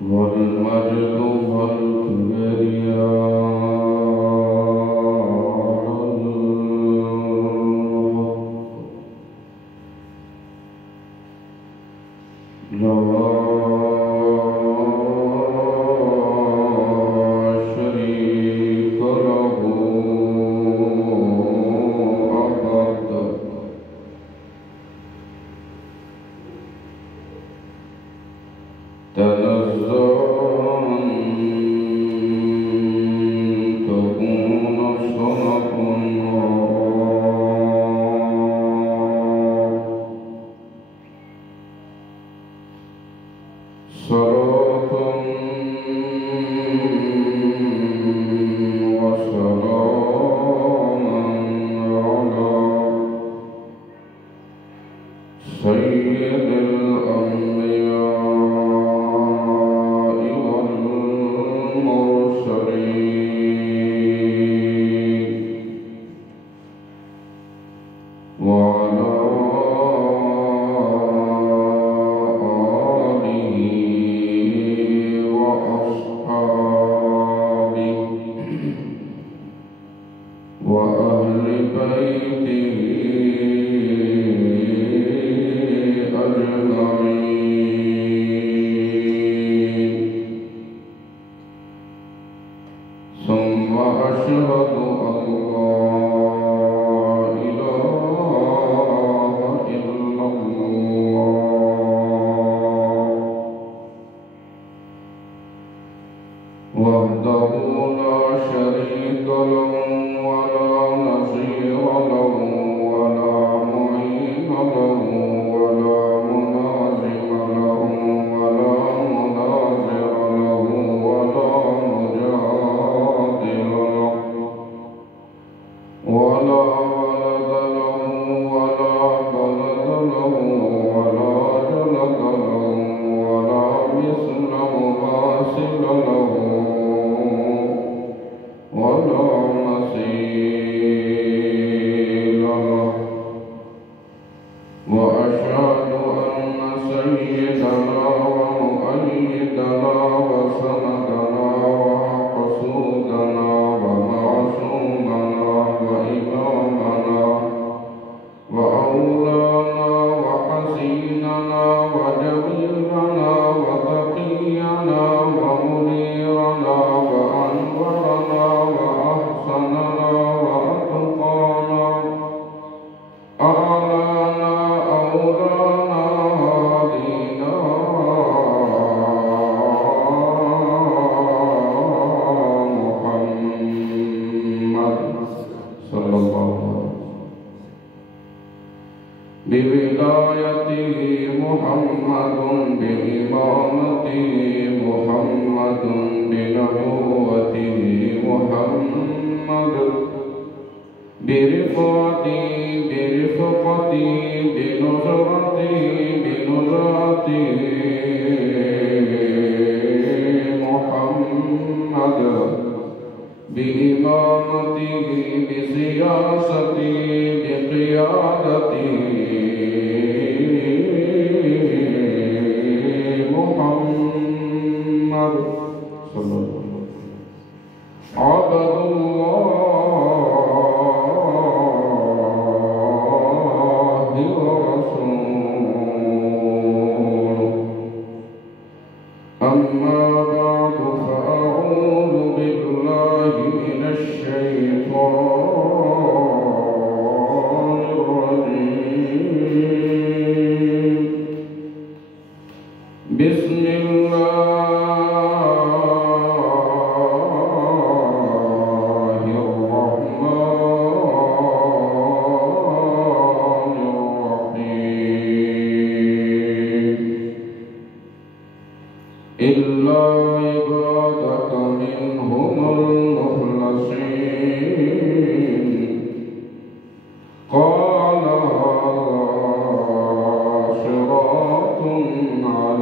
والمجد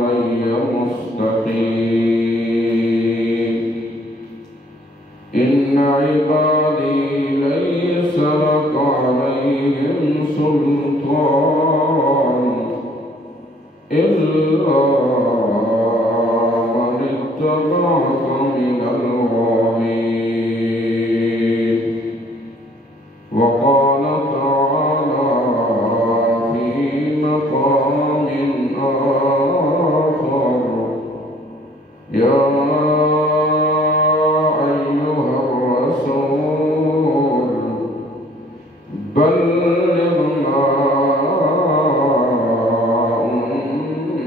علي مستقيم سلطان إلا من اتبعك من الغاوين وقال تعالى في مقام آخر يا أيها الرسول بلغ ما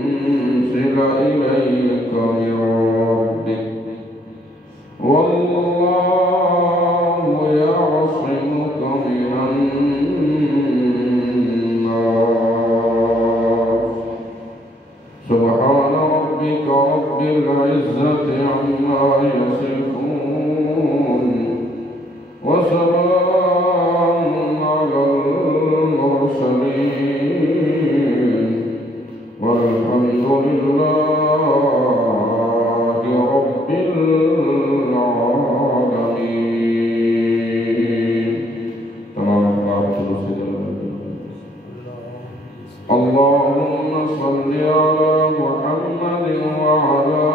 أنزل إليك من ربك والله يعصمك من الناس سبحان ربك رب العزة عما يصفون وسلام على المرسلين والحمد لله رب العالمين. تمام بات اللهم صل على محمد وعلى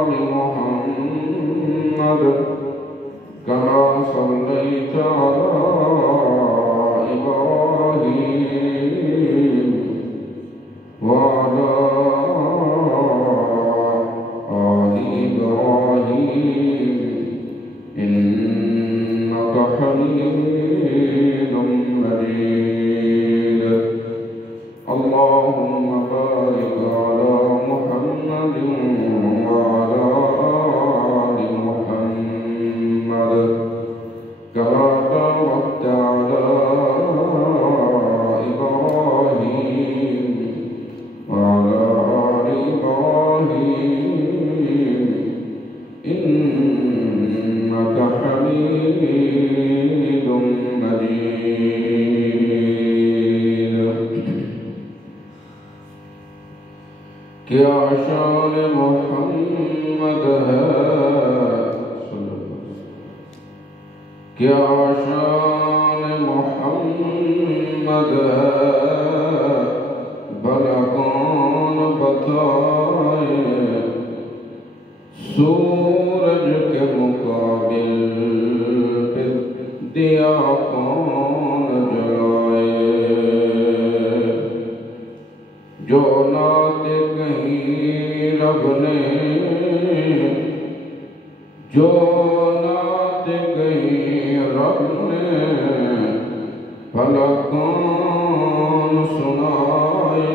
آل محمد كما صليت على إبراهيم وعلى آل إبراهيم إنك حميد مجيد. اللهم بارك على محمد وعلى آل محمد كما باركت على إبراهيم وعلى آل إبراهيم إنك حميد مجيد. کیا شان محمد ہے کیا شان محمد ہے بھلا کون بتائے سورج کے مقابل پہ دیا کون جلائے جو نعت کہیں رب نے جو نعت کہیں رب نے بھلا کون سنائے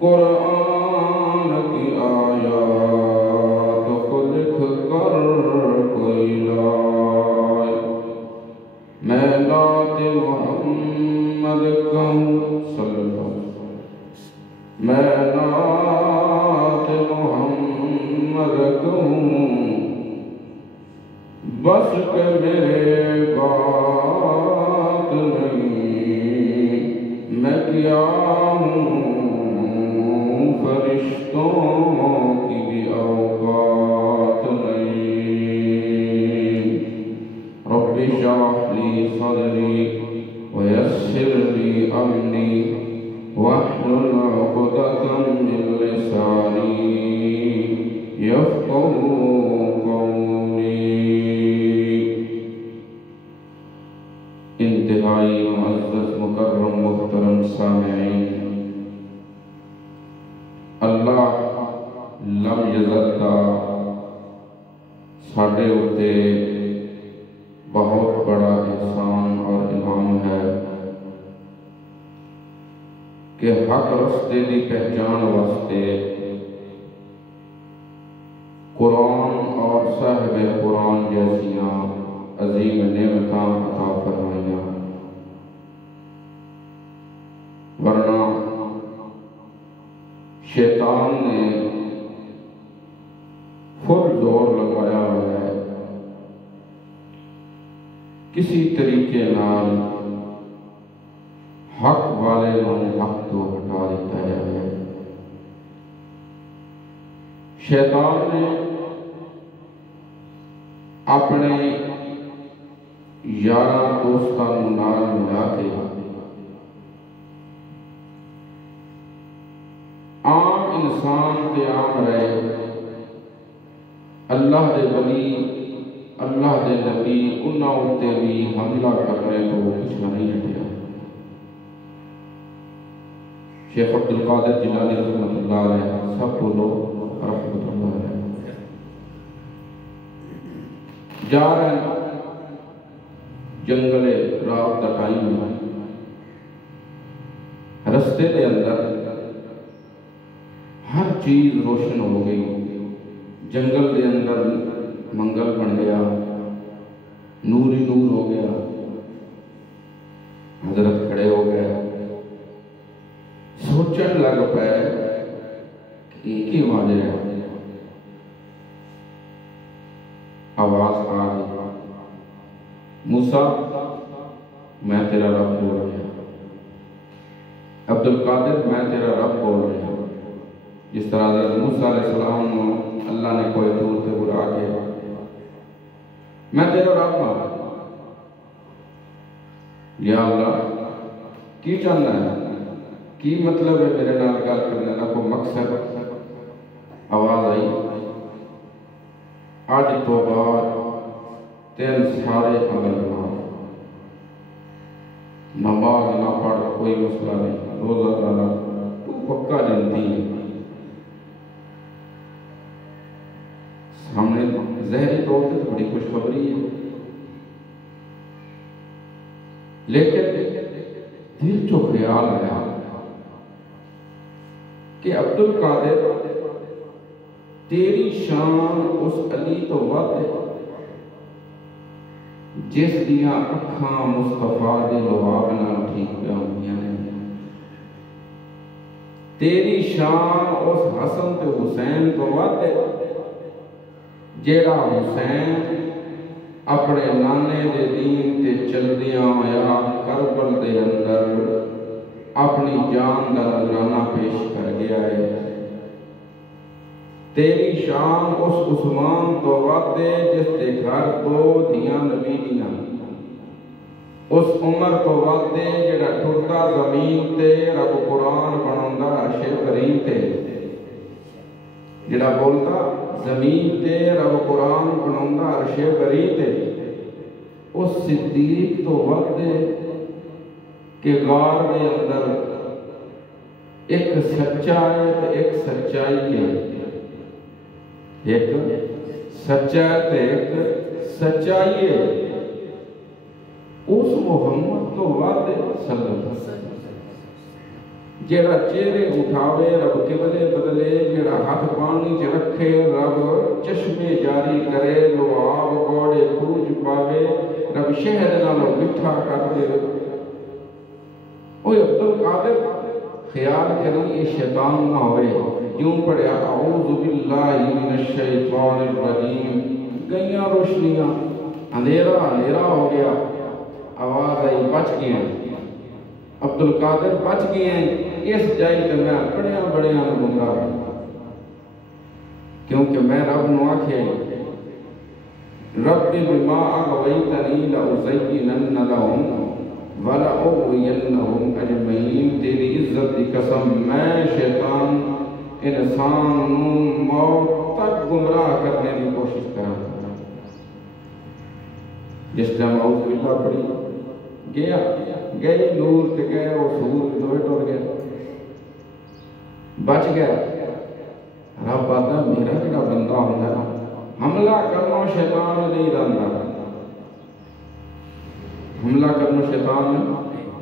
قرآن کی آیات کو لکھ کر کوئی لائے. میں نعت محمد کہوں صلی اللہ علیہ وسلم میں نعت محمد کہوں بس کہ میرے بات نہیں میں کیا ہوں فرشتوں کی بھی اوقات نہیں. رب اشرح لی صدری ويسر لي أمري واحلل عقدة من لساني يفقهوا قولي. انتہائی معزز مکرم محترم سامعین، اللہ لم یزل کا ساڈے اُتے بہت بڑا احسان اور انعام ہے کہ حق رستے کی پہچان واسطے قرآن اور صاحب قرآن جیسیاں عظیم نعمتاں عطا فرمائیاں. ورنہ شیطان نے فل زور لگایا ہوا ہے کسی طریقے نال حق والے حق تو ہٹا دیتا ہے. شیطان نے اپنے یاراں دوستاں نوں نال ملا کے عام انسان تے عام رہے اللہ دے ولی اللہ دے نبی انہاں اُتے بھی حملہ کرنے کو پچھلا نہیں ہٹیا۔ شیخ عبدالقادر جیلانی رحمۃ اللہ علیہ، سب بولو رحمۃ اللہ علیہ، جا رہے ہیں جنگل رات دا ٹائم، رستے دے اندر ہر چیز روشن ہو گئی، جنگل دے اندر منگل بن گیا، نور ہی نور ہو گیا، حضرت کھڑے ہو گئے، سوچن لگ پے کہ کی وجہ ہے۔ آواز آ گئی، موسیٰ میں تیرا رب بول رہا، عبدالقادر میں تیرا رب بول رہا۔ جس طرح حضرت موسیٰ علیہ السلام نے اللہ نے کوئی دور سے برا کے میں تیرا رب ہوں، یا اللہ کی چاہنا ہے، کی مطلب ہے میرے نال گل کرنے کا کوئی مقصد؟ آواز آئی، آج تو بعد تین سارے عمل نہ، نماز نہ پڑھ کوئی مسئلہ نہیں، روزہ نہ تو پکا جنتی ہے۔ سامنے ظاہری طور سے تو بڑی خوشخبری ہے، لیکن دل جو خیال آیا کہ عبدالقادر تیری شان اس علی تو ود ہے جس دیاں اکھاں مصطفیٰ دے لعاب نال ٹھیک پہ ہوندیاں نے، تیری شان اس حسن تے حسین تو ود ہے جیڑا حسین اپنے نانے دے دین تے چلدیاں ہویا کربل دے اندر اپنی جان دا نذرانہ پیش کر گیا ہے۔ تیری شان اس عثمان تو ود ہے جس دے گھر دو دھیاں نبی دیاں، اس عمر تو ود ہے جڑا ٹردا زمین تے رب قرآن بناوندا عرش کریم تے، جڑا بولتا زمین تے رب قرآن بناوندا عرش کریم تے، اس صدیق تو ود ہے کہ غار دے اندر ایک سچا ہے تے ایک سچائی ہے، ایک سچا ہے تے ایک سچائی ہے، اس محمد تو ود ہے صلی اللہ علیہ وسلم جیڑا چہرے اٹھاوے رب قبلے بدلے، جیڑا ہاتھ پانی چ رکھے رب چشمے جاری کرے، لعاب کوڑے خوج پاوے رب شہد نالو مٹھا کر دے۔ اوہ عبدالقادر خیال کریں یہ شیطان نہ ہوئے، یوں پڑھیا اعوذ باللہ من الشیطان الرجیم، گئیاں روشنیاں، اندھیرا اندھیرا ہو گیا، آواز آئی بچ گئے ہیں، عبدالقادر بچ گئے ہیں، اس جائی تے میں بڑے گمراہ ہوں، کیونکہ میں رب نو آکھے رب بما اغویتنی لأزینن لہم وَلَأُغْوِيَنَّهُمْ أَجْمَعِينَ، تیری عزت دی قسم میں شیطان انسان موت تک گمراہ کرنے کی کوشش کرا۔ جس ٹائم اعوذ باللہ پڑھی گیا گئے نور تے گئے وہ سور دوئے ٹر گئے، بچ گیا۔ رب آتا میرا جڑا بندہ ہوتا ہے حملہ کرنا شیطان نہیں رہتا، حملہ کرنا شیطان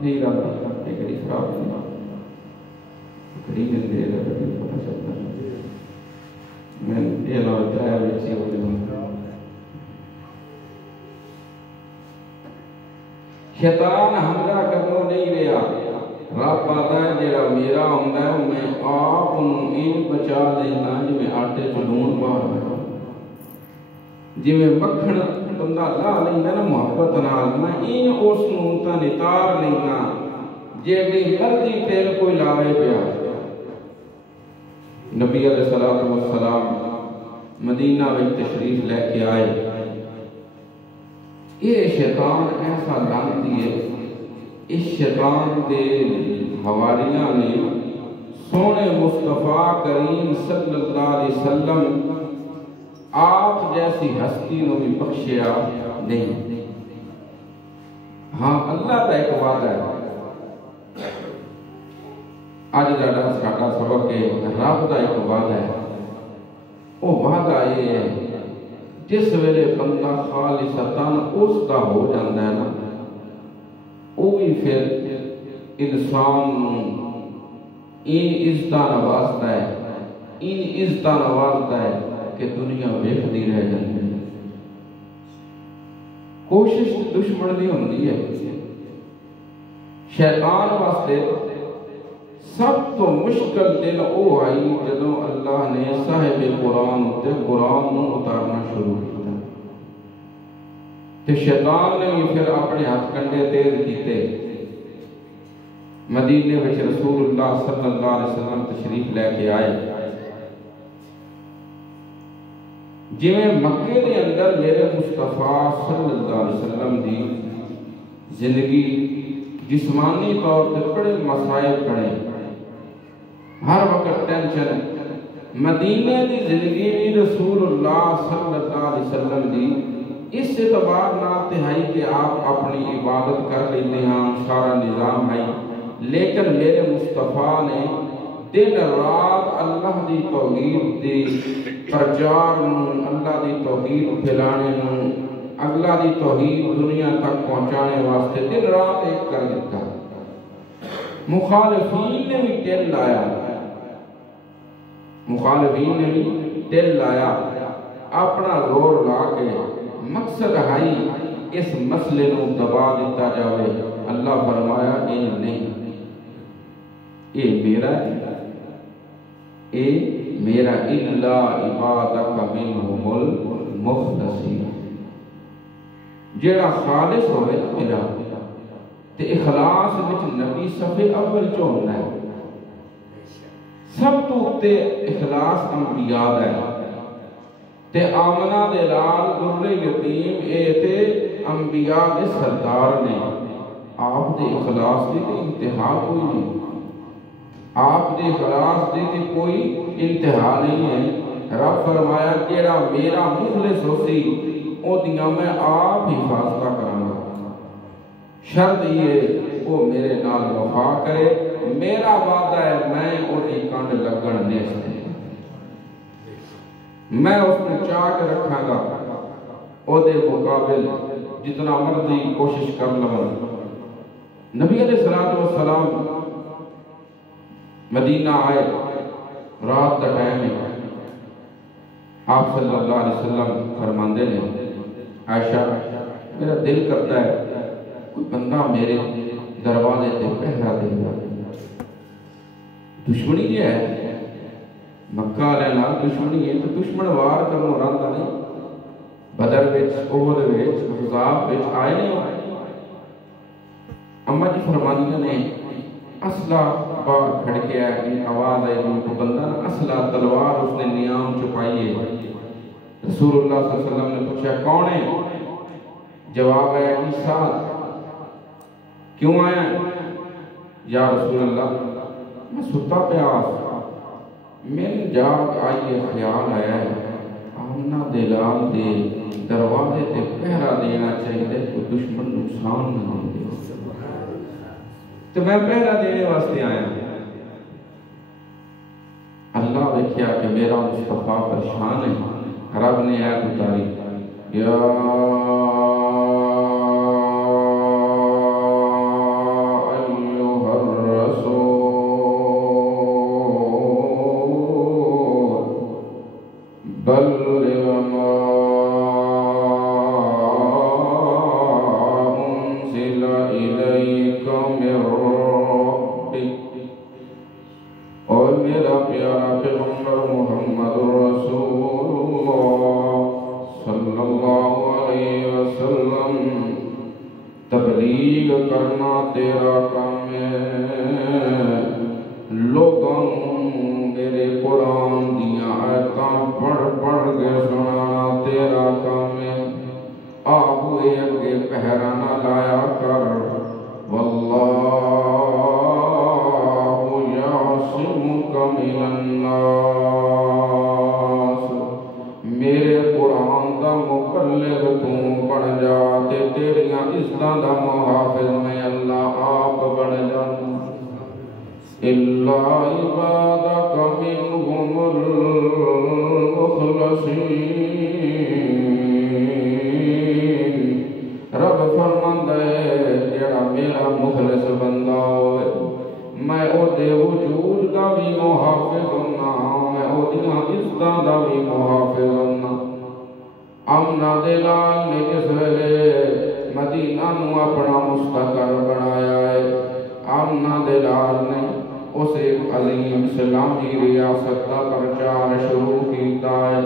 نہیں رہتا، ایک بڑی خراب بندہ بڑی گندے ہے، بڑی پتہ چلتا ہے میں یہ لوٹا ہے بچی ہو جاؤں۔ شیطان حملہ کرنا نہیں رہا، رب آتا ہے جیڑا میرا ہوندہ ہے میں آپ ان بچا دینا جی میں آٹے چلون باہر بیٹھا، جی میں مکھن بندہ لا لینا نا محبت نال، میں ان اس نونتا نتار لینا جیڑی مرضی تیل کوئی لاوے پیا۔ نبی علیہ السلام مدینہ میں تشریف لے کے آئے، یہ شیطان ایسا لانتی ہے، اس شیطان کے حواریاں نے سونے مصطفیٰ کریم صلی اللہ علیہ وسلم آپ جیسی ہستی نو بھی بخشیا نہیں۔ ہاں اللہ کا ایک وعدہ ہے، آج جاڑا ساڑا سبق کے رب کا ایک وعدہ ہے، وہ وعدہ یہ ہے جس ویلے بندہ خالصتاً اس کا ہو جاتا ہے نا، وہ بھی پھر انسان ان عزتاں نوازتا ہے، ان عزتاں نوازتا ہے کہ دنیا ویکھدی رہ جاتی ہے۔ کوشش دشمن دی ہوندی ہے، شیطان واسطے سب تو مشکل دن او آئی جدوں اللہ نے صاحب قرآن تے قرآن نو اتارنا شروع کیا، تے شیطان نے بھی پھر اپنے ہاتھ کنڈے تیز کیتے۔ مدینے وچ رسول اللہ صلی اللہ علیہ وسلم تشریف لے کے آئے، جویں مکے دے اندر میرے مصطفیٰ صلی اللہ علیہ وسلم دی زندگی جسمانی طور تے بڑے مسائل بنے، ہر وقت ٹینشن۔ مدینے دی زندگی بھی رسول اللہ صلی اللہ علیہ وسلم دی اس اعتبار نہ تہائی کہ آپ اپنی عبادت کر لیتے ہیں، سارا نظام ہے، لیکن میرے مصطفیٰ نے دن رات اللہ دی توحید دی پرچار نوں، اللہ دی توحید پھیلانے نوں، اللہ دی توحید دنیا تک پہنچانے واسطے دن رات ایک کر دیتا۔ مخالفین نے بھی ٹل لایا، مخالفین نے بھی ٹل لایا، اپنا زور لا کے مقصد ہے اس مسئلے نوں دبا دیتا جاوے۔ اللہ فرمایا اے نہیں، اے میرا ہے، اے میرا الا عبادک منہم المخلصین، جیڑا خالص ہوئے میرا تے اخلاص وچ نبی صفحے اول چ ہوندا ہے۔ سب تو تے اخلاص انبیاء ہے، تے آمنہ دے لال در یتیم اے تے انبیاء دے سردار نے، آپ دے اخلاص دی تے انتہا کوئی نہیں، آپ دے اخلاص دی تے کوئی انتہا نہیں ہے۔ رب فرمایا جیڑا میرا مخلص ہو سی او دیاں میں آپ حفاظتہ کرنا، شرط یہ وہ میرے نال وفا کرے، میرا وعدہ ہے میں او دی کنڈ لگن نہیں سکتا، میں اس کو چاہ کے رکھاں گا، او دے مقابل جتنا مرضی کوشش کر لوں۔ نبی علیہ السلام مدینہ آئے، رات کا ٹائم ہے، آپ صلی اللہ علیہ وسلم فرماندے نے عائشہ میرا دل کرتا ہے کوئی بندہ میرے دروازے سے پہرا دے گا۔ دشمنی یہ ہے، مکہ والے نال دشمنی ہے تو دشمن وار کرنوں رہندا نہیں، بدر وچ احد وچ احزاب وچ آئے نہیں۔ اما جی فرمانیاں نے اسلحہ باہر کھڑ کے آئے، آواز آئی تو بندہ اسلحہ تلوار اس نے نیام چھپائی ہے۔ رسول اللہ صلی اللہ علیہ وسلم نے پوچھا کون ہے؟ جواب ہے عیسیٰ۔ کیوں آیا؟ یا رسول اللہ میں ستا پیاس، میں جاگ آئیے خیال آیا ہے آمنہ دلال دے دروازے تے پہرا دینا چاہیے کوئی دشمن نقصان نہ ہوں گے، تو میں پہرا دینے واسطے آیا۔ اللہ نے کیا کہ میرا مصطفیٰ پریشان ہے، رب نے آیت اتاری یا ایوہ الرسول بلغ ما انزل الیک من ربک، اور میرا پیارا پیغمبر محمد رسول اللہ صلی اللہ علیہ وسلم تبلیغ کرنا تیرا کام ہے، لوگوں میرے قرآن دیاں آیتاں پڑھ پڑھ کے سنانا تیرا کام ہے۔ آپ اے اگے من الناس میرے قرآن دا مبلغ تو بن جا تے تیریاں عزتاں دا محافظ میں اللہ آپ بن جانا إلا عبادك منهم المخلصين رب فرماندا ہے جڑا میرا مخلص بندہ ہوئے میں او دے وجود دا بھی محافظ ہونا میں او دیاں عزتاں دا بھی محافظ ہونا آمنہ دے لال نے جس ویلے مدینہ نو اپنا مستقر بنایا ہے آمنہ دے لال نے اس ایک عظیم اسلامی ریاست کا پرچار شروع کیتا ہے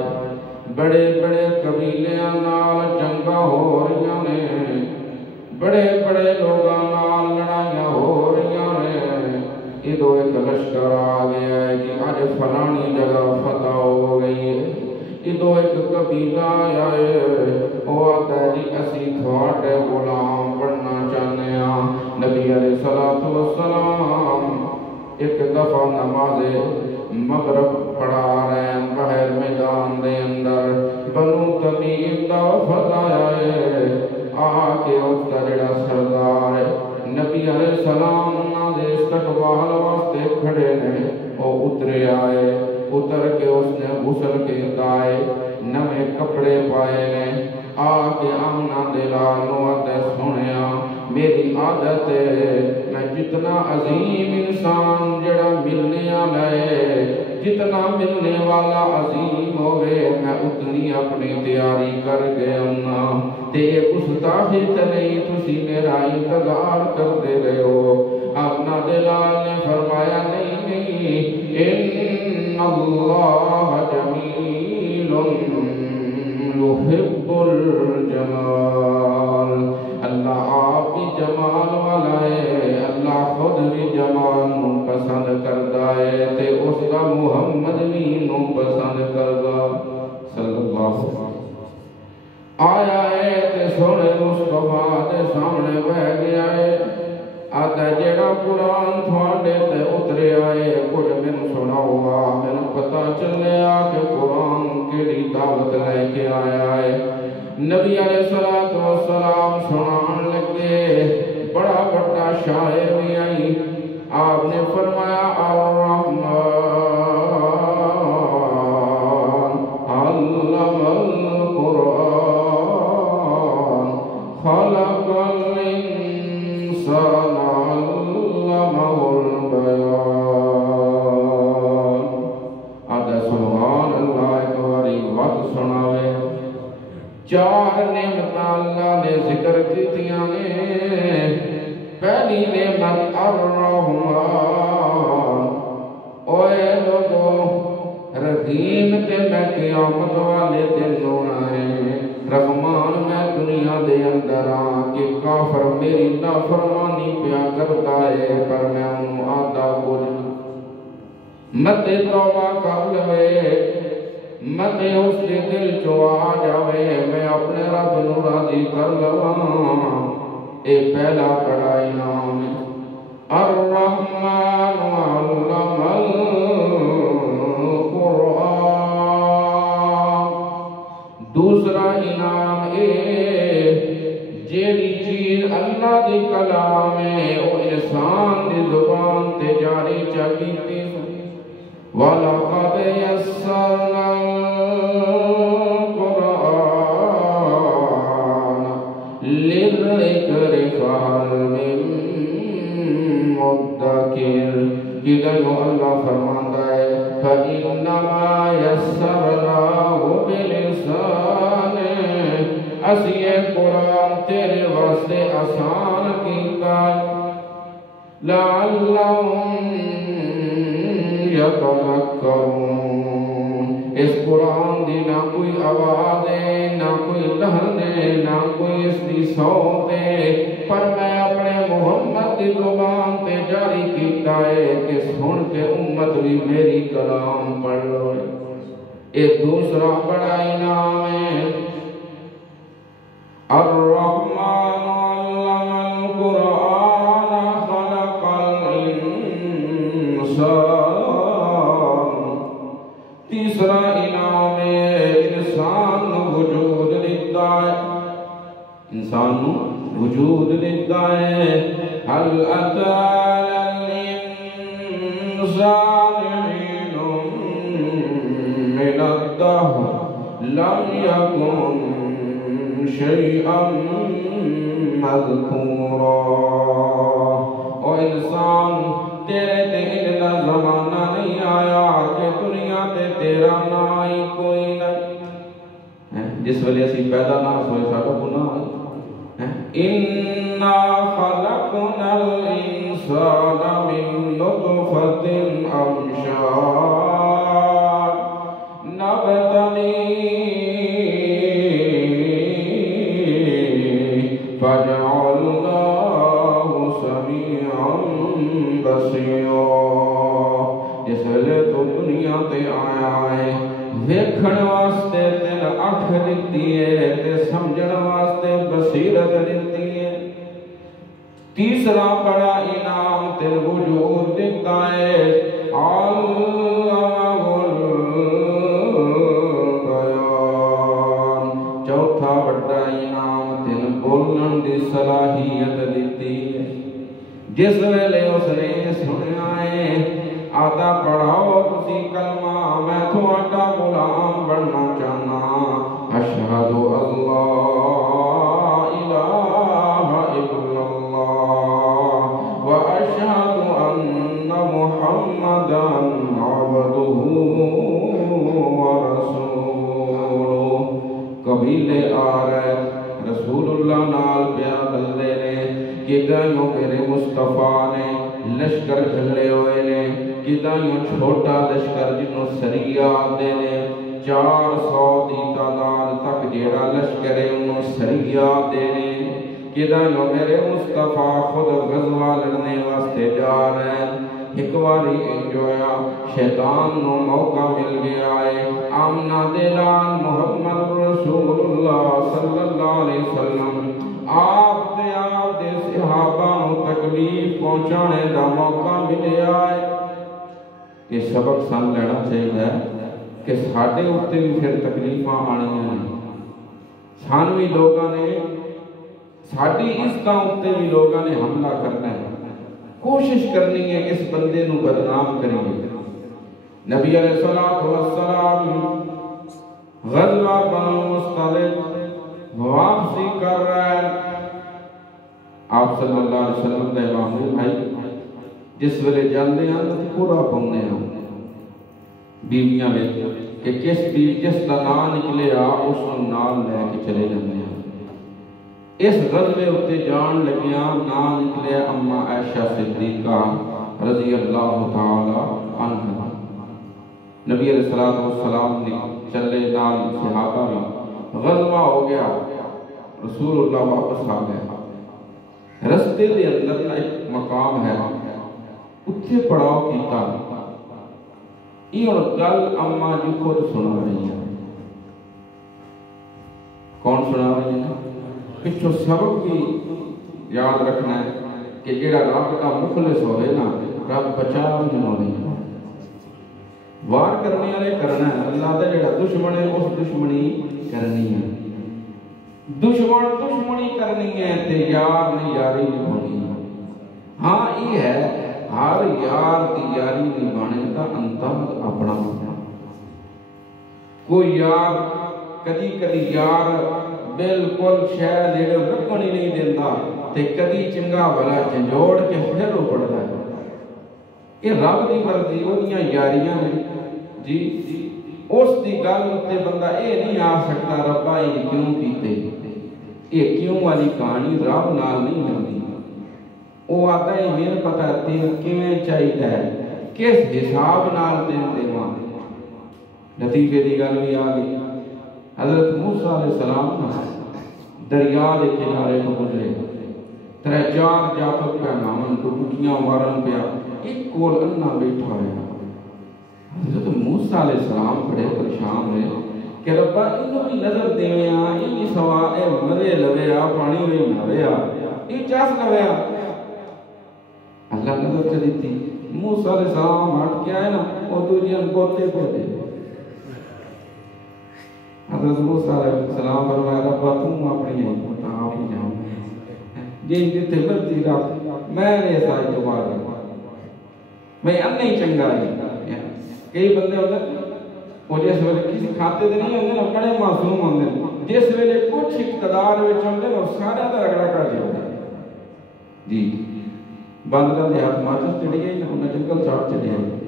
بڑے بڑے قبیلیاں نال جنگاں ہو رہیاں نے بڑے بڑے لوگاں نال لڑائیاں ہو رہیاں نے ادھو ایک لشکر آ گیا ہے کہ آج فلانی جگہ فتح ہو گئی ہے ادھو ایک قبیلہ آیا ہے وہ آتا ہے جی اسی تھوڑے غلام بننا چاہنے ہیں نبی علیہ السلام ایک دفعہ نماز مغرب پڑھا رہے ہیں باہر میدان دے اندر بنو تمیم دا وفد آیا ہے آکے اس کا جڑا سردار ہے نبی علیہ السلام نہ دے استقبال واسطے کھڑے نے وہ اترے آئے اتر کے اس نے غسل کے دائے نمے کپڑے پائے نے آکے آمنہ دلال نوادے سنیا میری عادت ہے میں جتنا عظیم انسان جڑا ملنے آنا ہے جتنا ملنے والا عظیم ہوئے میں اتنی اپنی تیاری کر گیا ہوں تے گستاخی تے نہیں تسی میرا انتظار کرتے رہے ہو اپنا دلال نے فرمایا نہیں ان اللہ جمیل یحب الجمال اللہ آپ بھی جمال والا ہے اللہ خود بھی جمال نو پسند کردا ہے تے اس کا محمد بھی نو پسند کردا صلی اللہ علیہ وسلم آیا ہے تے سونے مصطفیٰ دے سامنے بیٹھ گیا ہے آتا جڑا قرآن تھوڑے تے اترے آئے کچھ من سنا ہوا میں پتا چلے کہ قرآن کیڑی دعوت لے کے آیا ہے نبی علیہ السلام سنان لگے بڑا بڑا شاعر بھی آئی آپ نے فرمایا الرحمن علم القرآن خلق الانسان علمه البیان آدھا سبحان اللہ ایک باری وقت سناوے چار نعمت اللہ نے ذکر کیتیاں نے پہلی نعمت الرحمن اوے لوگو رحیم تے میں قیامت والے دن ہونا ہے رحمان میں دنیا دے اندر کہ کافر میری نافرمانی پیا کرتا ہے پر میں انہوں آدھا بول مت توبہ کر لوے مت اس کے دل چو آ جاوے میں اپنے رب نو راضی کر لواں اے پہلا بڑا انعام الرحمن علم القرآن دوسرا انعام اے جیڑی چیز اللہ دی کلام ہے او انسان دی زبان تے جاری چاہیے وَلَقَدْ يَسَّرْنَا الْقُرْآنَ لِلذِّكْرِ فَهَلْ مِن مُدَّكِرٍ جو اللہ فرماتا ہے فَإِنَّمَا يَسَّرْنَاهُ بِلِسَانِكَ اسی قرآن تیرے واسطے آسان کیتا لَعَلَّهُمْ یتذکرون اس قرآن دی نہ کوئی آواز ہے نہ کوئی لحن ہے نہ کوئی اس دی صوت ہے پر میں اپنے محمد دی زبان تے جاری کیتا ہے کہ سن کے امت بھی میری کلام پڑھ لو یہ دوسرا بڑا انعام ہے الرحمن علم القرآن خلق الانسان تیسرا انعام انسان وجود دیتا ہے، انسان وجود دیتا ہے. هل أتى على الإنسان حين من الدهر لم يكن شيئا مذكورا. او انسان تیرے دل کا زمانہ نہیں آیا کہ دنیا تے تیرا نہ ہی کوئی نہیں. جس ویلے اسی پیدا نہ ہوئے ساڈا گناہ ہے. اِنَّا خَلَقْنَا الْإِنسَانَ مِن نُطْفَةٍ أَمْشَاجٍ نَبْتَلِيهِ فَجَعَلْنَاهُ سَمِيعًا بَصِيرًا. جس ویلے تو دنیا تے آیا ہے ویکھن واسطے تین اکھ دتی ہے تے سمجھن واسطے بصیرت دتی ہے. تیسرا بڑا انعام تین وجود دیتا ہے. علمہ البیان. چوتھا بڑا انعام تین بولن دی صلاحیت دیتی ہے. جس ویلے اس نے سنیا ہے آدھا پڑھاؤ تسی کلمہ میں تھوڑا غلام بننا چاہنا. اشہد اللہ الہ الا اللہ و اشہد ان محمدا عبدہ و رسولہ. قبیلے آ رہے رسول اللہ نال پیا گلے نے کدائیوں میرے مصطفیٰ نے لشکر گھلے ہوئے نے. کدائیوں چھوٹا لشکر جنہوں سریہ آدھے نے 400 دی تعداد تک جیڑا لشکر ہے انہوں سریہ آدھے نے. کدائیوں میرے مصطفیٰ خود غزوہ لڑنے واسطے جا رہے ہیں. ایک باری انجویا شیطان نو موقع مل گیا ہے. آمنہ دلان محمد رسول اللہ صلی اللہ علیہ وسلم آپ دے صحابہ نو تکلیف پہنچانے دا موقع ملیا ہے. یہ سبق سن لینا چاہیے کہ ساڑھے اٹھتے بھی پھر تکلیفاں آنی ہیں. سانوی لوگاں نے ساڑھی اس کا اٹھتے بھی لوگاں نے حملہ کرنا ہے. کوشش کرنی ہے اس بندے نو بدنام کریے. نبی علیہ السلام غزوہ بنو مصطلق واپسی کر رہا ہے. آپ صلی اللہ علیہ وسلم دے معمول بھائی جس ویلے جاندے ہیں پورا پوندے ہیں بیویاں میں کہ کس بیوی جس کا نام نکلے آ اس کو نام لے کے چلے جاندے ہیں. اس غزوے اتے جان لگیاں نام نکلے اما عائشہ صدیقہ رضی اللہ تعالی عنہ. نبی علیہ السلام نے چلے نال صحابہ میں غزوہ ہو گیا. رسول اللہ واپس آ گئے. رستے دے اندر ایک مقام ہے اتھے پڑاؤ کیتا. یہ گل اما جی خود سنا رہی ہیں. کون سنا رہی ہیں؟ پچھو سبق بھی یاد رکھنا ہے کہ جیڑا رب کا مخلص ہوئے نا رب بچا بھی نہ نہیں. وار کرنے والے کرنا ہے. اللہ دا جیڑا دشمن ہے اس دشمنی کرنی ہے. دشمنی کرنی ہے تے یار نہیں یاری نہیں ہونی. ہاں یہ ہے ہر یار دی یاری نہیں بانے کا انداز اپنا ہونا. کوئی یار کدی کدی یار بالکل شہر جیڑے رکھن ہی نہیں دیتا تے کدی چنگا بھلا جھنجوڑ کے پھر اپڑتا ہے. یہ رب دی مرضی وہ دیاں یاریاں ہیں جی. اس دی گل تے بندہ اے نہیں آ سکتا ربا یہ کیوں کیتے. یہ کیوں والی کہانی رب نال نہیں ہوتی. وہ آتا ہے میرے پتہ تین کیویں چاہیے ہے کس حساب نال دین دیواں. نتیجے دی گل بھی آ گئی. حضرت موسیٰ علیہ السلام دریا دے کنارے کو گزرے. 3-4 جاپت پہ نامن ڈبکیاں مارن پیا. ایک کول انہ بیٹھا ہے. حضرت موسیٰ علیہ السلام بڑے پریشان ہوئے کہ ربا انہوں بھی نظر دیویں آ انہی سوا اے مرے لوے آ پانی ہوئی مرے آ یہ چاس لوے آ. اللہ نظر چلی تھی. موسیٰ علیہ السلام ہٹ کے آئے نا وہ دوجیاں بوتے پہ دے حضرت موسیٰ علیہ السلام فرمایا ربا تم اپنی آپ ہی جاؤ جن جتنے مرضی رب میں نے سائی تو بار میں نہیں چنگا کئی بندے ہوتے وہ جس ویلے کسی کھاتے دے نہیں ہوندے بڑے معصوم ہوندے جس ویلے کچھ اقتدار وچ ہوندے وہ سارے دا رگڑا کر جاندے جی باندراں دے ہاتھ ماچس چڑھی گئی انہاں جنگل چاٹ چڑھی گئی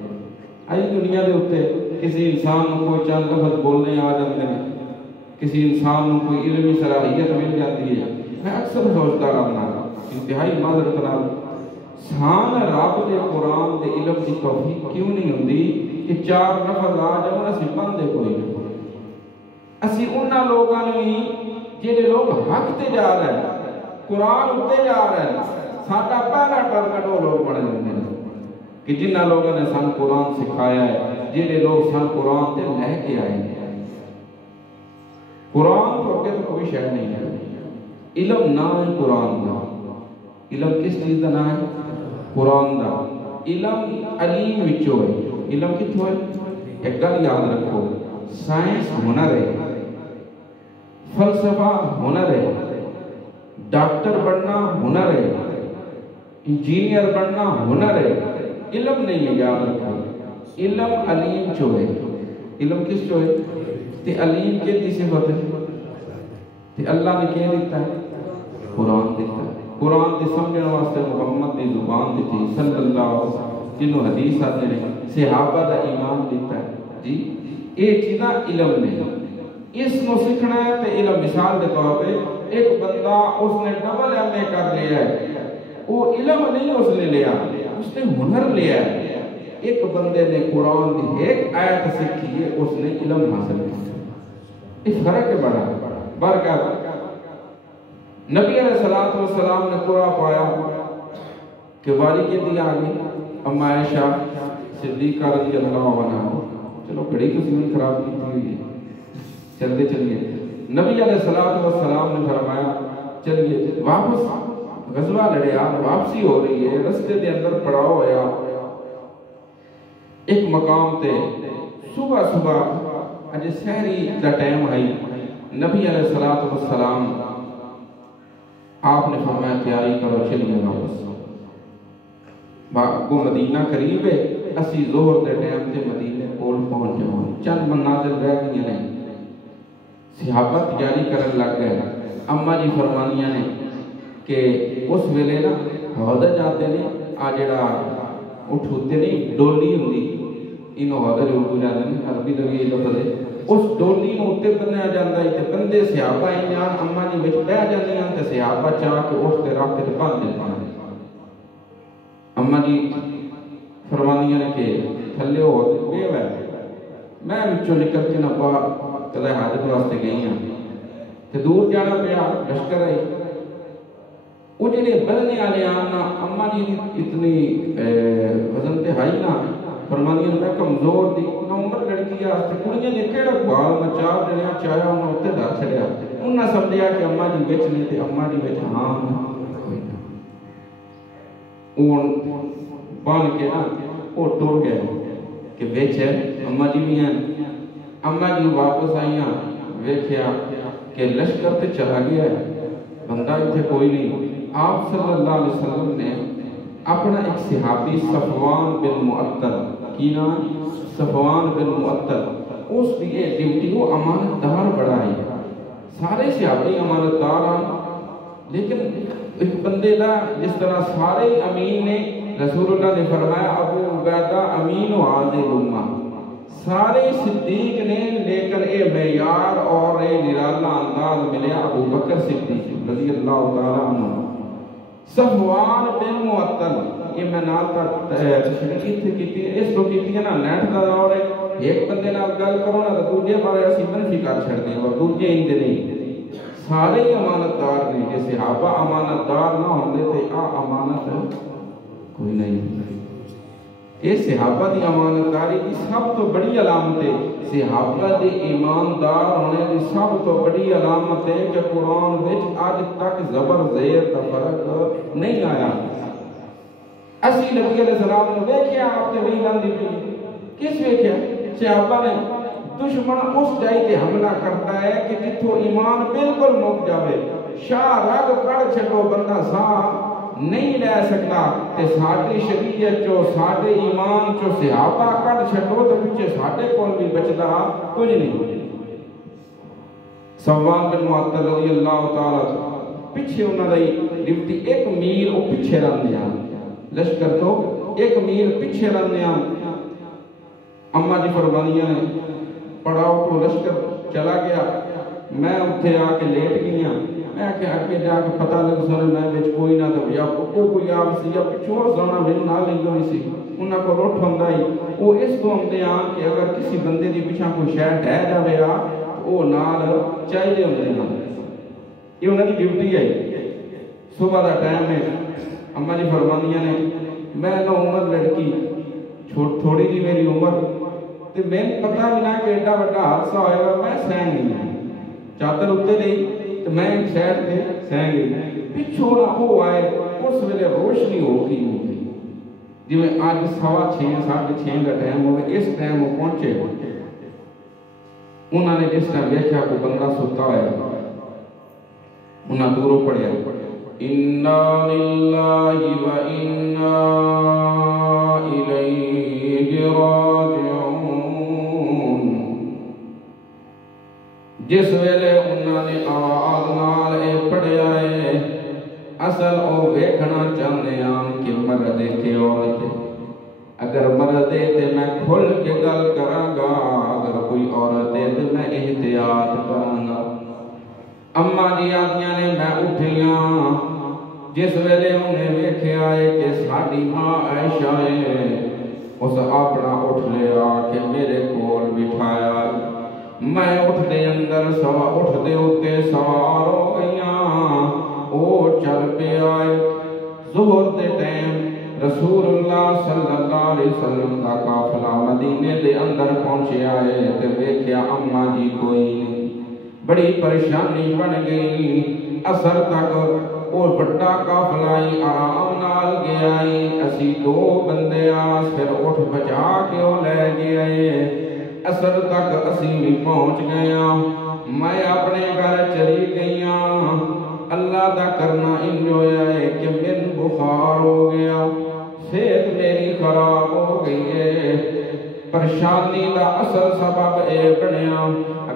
آئی دنیا دے اوتے کسی انسان کو کوئی چند لفظ بولنے آ جاندے ہیں کسی انسان کو کوئی علمی صلاحیت مل جاتی ہے میں اکثر سوچتا رہنا انتہائی معذرت نال سان رب دے قرآن دے علم کی توفیق کیوں نہیں ہوندی کہ چار لفظ آ جاؤں اسی بندے کوئی نہیں اسی انہاں لوگاں نہیں جڑے لوگ حق تے جا رہے ہیں قرآن اتے جا رہے ہیں ساڈا پہلا ٹارگٹ وہ لوگ بن جاندے ہیں کہ جنہاں لوگوں نے سن قرآن سکھایا ہے جڑے لوگ سن قرآن تے لے کے آئے ہیں قرآن تو اگے تو کوئی شے نہیں ہے علم نہ ہے قرآن دا علم کس چیز دا نام ہے قرآن دا علم علیم وچوں ہے علم کتھوں ہے ایک گل یاد رکھو سائنس ہنر ہے فلسفہ ہنر ہے ڈاکٹر بننا ہنر ہے انجینئر بننا ہنر ہے علم نہیں ہے یاد رکھو علم علیم چو ہے علم کس چو ہے تے علیم کے دی صفت ہے تے اللہ نے کیا دیتا ہے قرآن دیتا ہے قرآن دی سمجھنے واسطے محمد دی زبان دی تھی صلی اللہ علیہ وسلم جنہوں حدیث آتے ہیں صحابہ دا ایمان دیتا ہے جی یہ چیزاں علم نہیں اس نو سکھنا ہے تے علم مثال دے طور پہ ایک بندہ اس نے ڈبل ایم اے کر لیا ہے وہ علم نہیں اس نے لیا اس نے ہنر لیا ہے ایک بندے نے قرآن دی ایک آیت سیکھی ہے اس نے علم حاصل کیا اس فرق ہے بڑا برکت نبی علیہ السلام نے قرآن پایا کہ باری کے دیا آگئی اما عائشہ صدیقہ رضی اللہ عنہ چلو بڑی قسمت خراب کی ہوئی ہے چلتے چلیے نبی علیہ السلام نے فرمایا چلیے واپس غزوہ لڑیا واپسی ہو رہی ہے رستے دے اندر پڑاؤ ہویا ایک مقام تے صبح اج سحری دا ٹائم آئی نبی علیہ السلام آپ نے فرمایا تیاری کرو چلیے واپس کو مدینہ قریب ہے اسی ظہر دے ٹائم تے مدینے کول پہنچ جاؤں چند منازل رہ گئی نہیں صحابہ تیاری کرن لگ گئے اما جی فرمانیاں نے کہ اس ویلے نا حودج آتے نے آ جڑا اٹھوتے نہیں ڈولی ہوندی انہوں حودج اردو جاتے ہیں عربی تو یہ لفظ ہے اس ڈولی نو اتے بنیا جاندا ہے تے بندے صحابہ ایان اما جی وچ بیٹھ جاندے ہیں تے صحابہ چاہ کے اس تے رکھ کے باندھ دیتے ہیں اما جی فرمانیاں نے کہ تھلے ہو بے وے میں وچوں نکل کے نہ پا کدے حاجت واسطے گئی ہاں تے دور جانا پیا لشکر آئی وہ جڑے بلنے والے آنا اما جی اتنی وزن تے ہائی نہ فرمانیاں میں کمزور دی نہ عمر لڑکی ہے تے کڑیاں نے کیڑا بال مچا جڑیا چاہیا انہاں اوتے ڈر چھڑیا انہاں سمجھیا کہ اما جی وچ نے تے اما جی وچ ہاں اون بن کے نا وہ ٹر گئے کہ وچ ہے اما جی بھی ہیں اما جی واپس آئیاں ویکھیا کہ لشکر تے چلا گیا ہے بندہ اتنے کوئی نہیں آپ صلی اللہ علیہ وسلم نے اپنا ایک صحابی صفوان بن معطل کی نام صفوان بن معطل اس کی ڈیوٹی کو امانت دار بڑھائی سارے صحابی امانت دار ہیں لیکن ایک بندے دا جس طرح سارے امین نے رسول اللہ نے فرمایا ابو عبیدہ امین و عادل امہ سارے صدیق نے لیکن اے معیار اور اے نرالا انداز ملیا ابو بکر صدیق رضی اللہ تعالیٰ عنہ صفوان بن معطل یہ میں نال کا تشریح کی اس کو کیتی ہے نا نیٹ دا دور ہے ایک بندے نال گل کرو نا تو دوجے بارے اسی منفی کر چھڑدے ہیں اور دوجے ایندے نہیں سارے ہی امانت دار نے جے صحابہ امانت دار نہ ہوندے تے آ امانت کوئی نہیں یہ صحابہ دی امانت داری کی سب تو بڑی علامت ہے صحابہ دی ایماندار ہونے دی سب تو بڑی علامت ہے کہ قرآن وچ آج تک زبر زیر کا فرق نہیں آیا اسی نبی علیہ السلام نے ویکھیا آپ تے وہی گل دی پئی کس ویکھیا صحابہ نے دشمن اس جائی تے حملہ کرتا ہے کہ جتھوں ایمان بالکل مک جاوے، شاہ رگ کڑ چھڑو بندہ سا نہیں لے سکتا، تے ساڑی شریعت چو ساڑے ایمان چو صحابہ کڑ چھڑو تو پچھے ساڑے کول بھی بچدا کچھ نہیں۔ صفوان بن معطل رضی اللہ تعالیٰ پچھے انہوں نے ڈیوٹی ایک میل او پچھے رہنے لشکر تو ایک میل پچھے رہنے اماں جی فرمانیاں نے پڑاؤ تو لشکر چلا گیا، میں اتھے آ کے لیٹ گیا، میں کہ آگے جا کے پتہ لگ سنے میں بچ کوئی نہ تو یا کوئی آپ سی یا پچھو سونا میں نہ لیں گوئی سی انہاں کو روٹ ہندائی وہ اس کو ہم دے آن کہ اگر کسی بندے دی پیچھا کوئی شہر ڈھے جاوے آ تو وہ نال چاہیے ہم دے آن، یہ انہوں نے ڈیوٹی ہے۔ صبح دا ٹائم ہے، اماں جی فرمانیاں نے میں نہ عمر لڑکی تھوڑی جی میری عمر تے میں پتہ بھی نہ کہ ایڈا بڑا حادثہ ہوئے گا، میں سہن گئی چادر اتنے نہیں تو میں ایک شہر تے سہن گئی، پچھو نہ ہو آئے اس ویلے روشنی ہو گئی ہوگی جی میں آج 6:30 کا ٹائم ہوئے اس ٹائم وہ پہنچے انہوں نے جس ٹائم دیکھا کوئی بندہ ستا ہے انہوں دوروں پڑھیا اِنَّا لِلَّهِ وَإِنَّا إِلَيْهِ رَاجِعُونَ۔ جس ویلے انہوں نے آواز نال اے پڑھیا ہے اصل او ویکھنا چاہنے ہیں کہ مرد کے عورت اگر مرد تے میں کھل کے گل کراں گا، اگر کوئی عورت تے میں احتیاط کراں گا۔ اماں جی آدیاں نے میں اٹھیاں جس ویلے انہیں ویکھے آئے کہ ساڑی ماں عائشہ ہے اس اپنا اٹھ لیا کہ میرے کول بٹھایا، میں اٹھ دے اندر اٹھ دے اتے سوار ہو گئیاں، او چل پہ آئے ظہر دے ٹائم رسول اللہ صلی اللہ علیہ وسلم کا قافلہ مدینے دے اندر پہنچے آئے تے ویکھیا اماں جی کوئی نہیں، بڑی پریشانی بن گئی، اثر تک اور بڑا قافلہ آرام نال گیا، اسی 2 بندے آس پھر اٹھ بچا کے وہ لے گئے، اثر تک اسی بھی پہنچ گیا، میں اپنے گھر چلی گئیاں، اللہ دا کرنا انجویا ہے کہ من بخار ہو گیا، صحت میری خراب ہو گئی ہے، پریشانی دا اصل سبب اے بنیا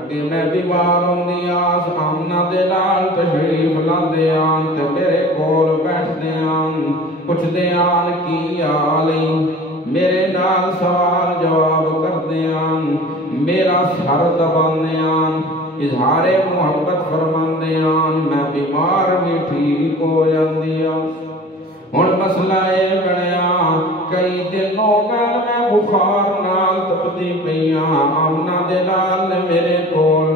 کہ میں بیمار ہوندی آس آمنہ دے لال تشریف لاندے آن تے میرے کول بیٹھ دے آن پوچھ دے آن کی آلیں میرے نال سوال جواب کر دے آن میرا سر دباندے آن اظہار محبت فرماندے آن میں بیمار بھی ٹھیک ہو جاندی آن۔ ہن مسئلہ اے بنیا کئی دن ہو گئے میں بخار نال تپدی پیاں، آمنہ دے لال نے میرے کول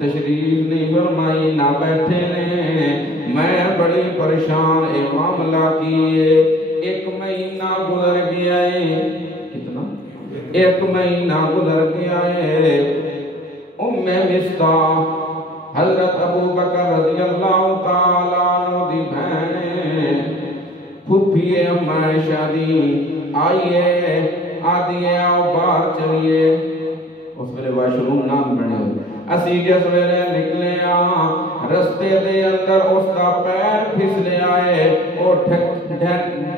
تشریف نہیں فرمائی نہ بیٹھے نے، میں بڑی پریشان اے معاملہ کیے، 1 مہینہ گزر گیا ہے، کتنا 1 مہینہ گزر گیا ہے، مصطح حضرت ابو بکر رضی اللہ تعالیٰ عنہ دی بہن پھوپھی اماں عائشہ دی آئیے آدھیے آؤ باہر چلیے، اس ویلے واش روم نام بنے اسی جس ویلے نکلے رستے دے اندر اس کا پیر پھسلے آئے اور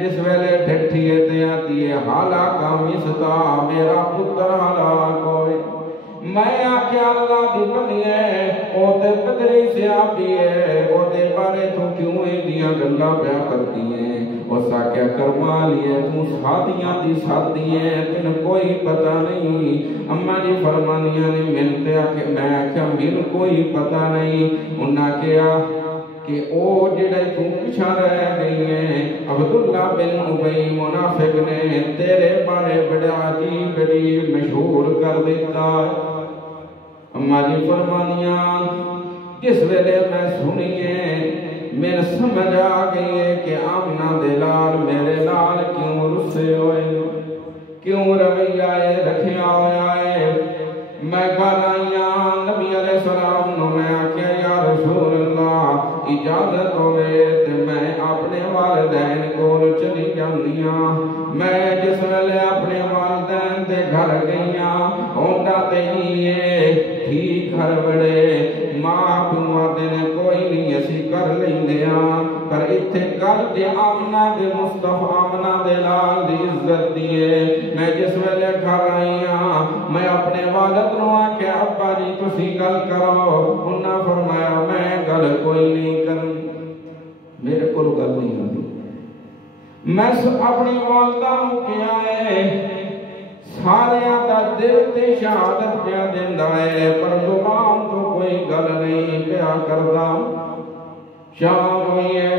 جس ویلے ڈھٹھیے تے آتی ہے حالا کا مستا میرا پتر حالا کوئی، میں آکھیا اللہ دی بنی ہے او تے پدری سے آبی ہے او دے بارے تو کیوں ہی دیا گلہ پیا کرتی ہیں، اس آکھیا کرما لیے تو ساتھیاں دی ساتھیاں تن کوئی پتہ نہیں، اماں جی فرمانیاں نے منتے آکے میں آکھیا من کوئی پتہ نہیں، انہاں کیا کہ او جڑے تو پیچھا رہ گئی ہیں عبداللہ بن ابی منافق نے تیرے بارے بڑا عجیب عجیب مشہور کر دیتا، اماں جی فرمانیاں جس ویلے میں سنیے میں سمجھ آ گئی ہے کہ آمنہ دے لال میرے لال کیوں رسے ہوئے کیوں رویہ رکھیا ہویا ہے، میں گھر آئیاں نبی علیہ السلام نے میں آکھیا یا رسول اللہ اجازت ہوئے تے میں اپنے والدین کو چلی جاندیاں، میں جس ویلے اپنے والدین دے گھر گئیاں ہوندا تے ہی ہے گھر بڑے ماں پیو دن کوئی نہیں اسی کر لیندے ہاں پر اتھے کر دے آمنہ دے مصطفیٰ آمنہ دے لال دی عزت دیئے میں جس ویلے گھر آئی ہاں میں اپنے والد نو آکے ابا جی تسی گل کرو انہاں فرمایا میں گل کوئی نہیں کرنی میرے کو گل نہیں ہوتی میں اپنی والدہ نو کیا ہے سارے آدھا دل تے شہادت پیا دیندہ ہے پر زبان تو کوئی گل نہیں پیا کردہ شام ہوئی ہے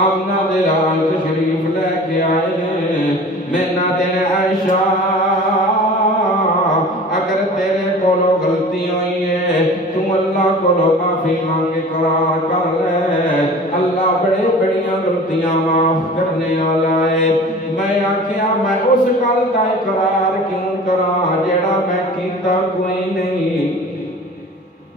آمنہ دلال تشریف لے کے آئے میں دن عائشہ اگر تیرے کولو غلطی ہوئی ہے تم اللہ کولو معافی مانگے قرار کر لے اللہ بڑے بڑیاں غلطیاں معاف کرنے والا ہے میں آکھیا میں اس گل دا اقرار کیوں کراں جیڑا میں کیتا کوئی نہیں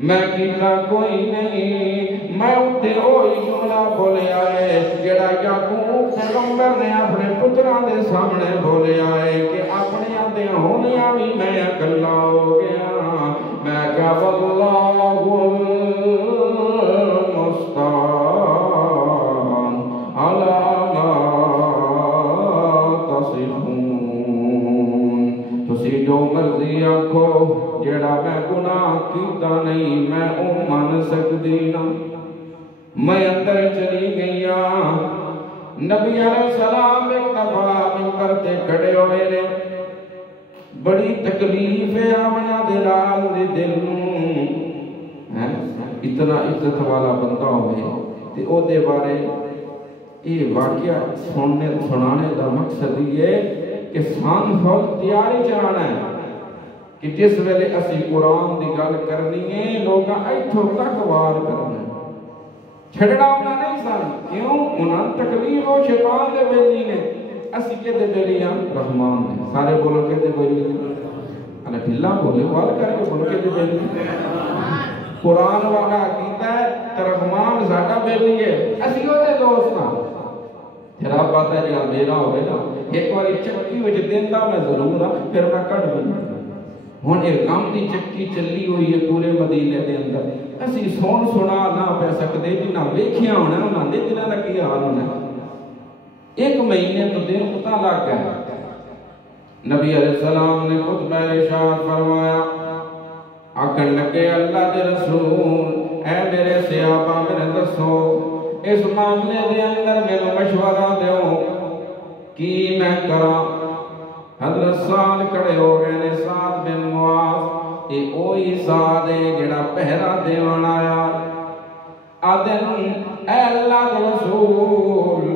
میں کیتا کوئی نہیں میں اٹھے ہوئی جملہ بولے آئے جڑا یعقوب پیغمبر نے اپنے پتران دے سامنے بولے آئے کہ اپنے آدھے ہونیاں بھی میں اکلا ہو گیا میں کہا واللہ المستعان علی ما تصفون تسی جو مرضی آکھو جڑا میں گناہ کیتا نہیں میں او من سکتی نا میں اندر چلی گیا نبی علیہ السلام ایک دفعہ ممبر تے کھڑے ہوئے نے بڑی تکلیف ہے آمنہ دلال دے دل اتنا عزت والا بندہ ہوئے تے او دے بارے یہ واقعہ سنانے دا مقصد یہ کہ سان فل تیاری چلانا ہے کہ جس ویلے اسی قرآن دی گل کرنی ہے لوگاں ایتھوں تک وار کرنا ہے چھڑنا انہاں نہیں سن کیوں انہاں تکلیف و شیطان دے بیلی نے اسی کے دے بیلی ہاں رحمان نے سارے بولو کے دے بیلی نے ڈھلا بولے وال کر کے بولو کے دے بیلی قرآن والا کیتا ہے رحمان ساڈا بیلی ہے اسی وہ دے دوست ہاں تیرا بات ہے جہاں میرا ہوئے نا ایک باری چکی وچ دیندہ میں ضرور ہاں پھر میں کٹ بھی ہون ایک کام دی چکی چلی ہوئی ہے پورے مدینے دے اندر اسی سون سنا نہ پہ سکتے جنہ ویکھیا ہونا انہاں دے جنہ دا کی حال ہونا ایک مہینے تو دن پتہ لگ گیا نبی علیہ السلام نے خطبہ ارشاد فرمایا آکھن لگے اللہ دے رسول اے میرے صحابہ میں دسو اس معاملے دے اندر میرے مشورہ دیو کی میں کرا حضرت سعد کھڑے ہو گئے نے سعد بن معاذ اے اوہی سعد ہے جڑا پہرا دیوان آیا آدن اے اللہ کے رسول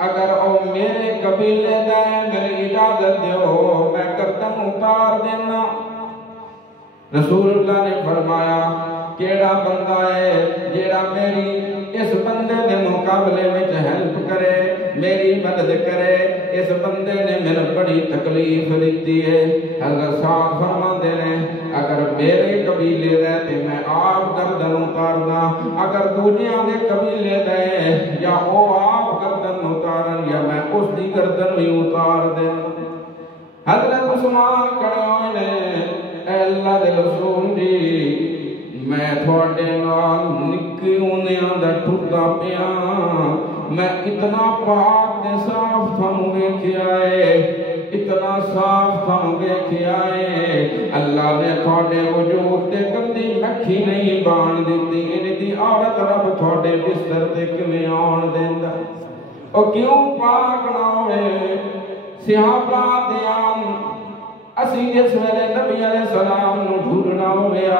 اگر او میرے قبیلے دے میری اجازت دیو میں گردن اتار دینا رسول اللہ نے فرمایا کیڑا بندہ ہے جیڑا میری اس بندے نے مقابلے میں ہیلپ کرے میری مدد کرے اس بندے نے میرے بڑی تکلیف دیتی ہے حضرت صاحب فرماتے ہیں اگر میرے قبیلے رہتے میں آپ گردن اتارنا اگر دوجیاں دے قبیلے دے یا او آپ گردن اتارن یا میں اس دی گردن بھی اتار دیں حضرت عثمان کھڑے ہوئے اے اللہ دے رسول جی میں تھوڑے نال نکی انیاں دا ٹھٹا پیا میں اتنا پاک دے صاف تھانوں ویکھیا ہے اتنا صاف تھانوں ویکھیا ہے اللہ نے تھوڑے وجود تے گندی مکھی نہیں بان دیتی ان دی عورت رب تھوڑے بستر تے کیویں آن دیندا او کیوں پاک نہ ہوئے صحابہ دے آن اسی جس ویلے نبی علیہ السلام نو ڈھونڈنا ہویا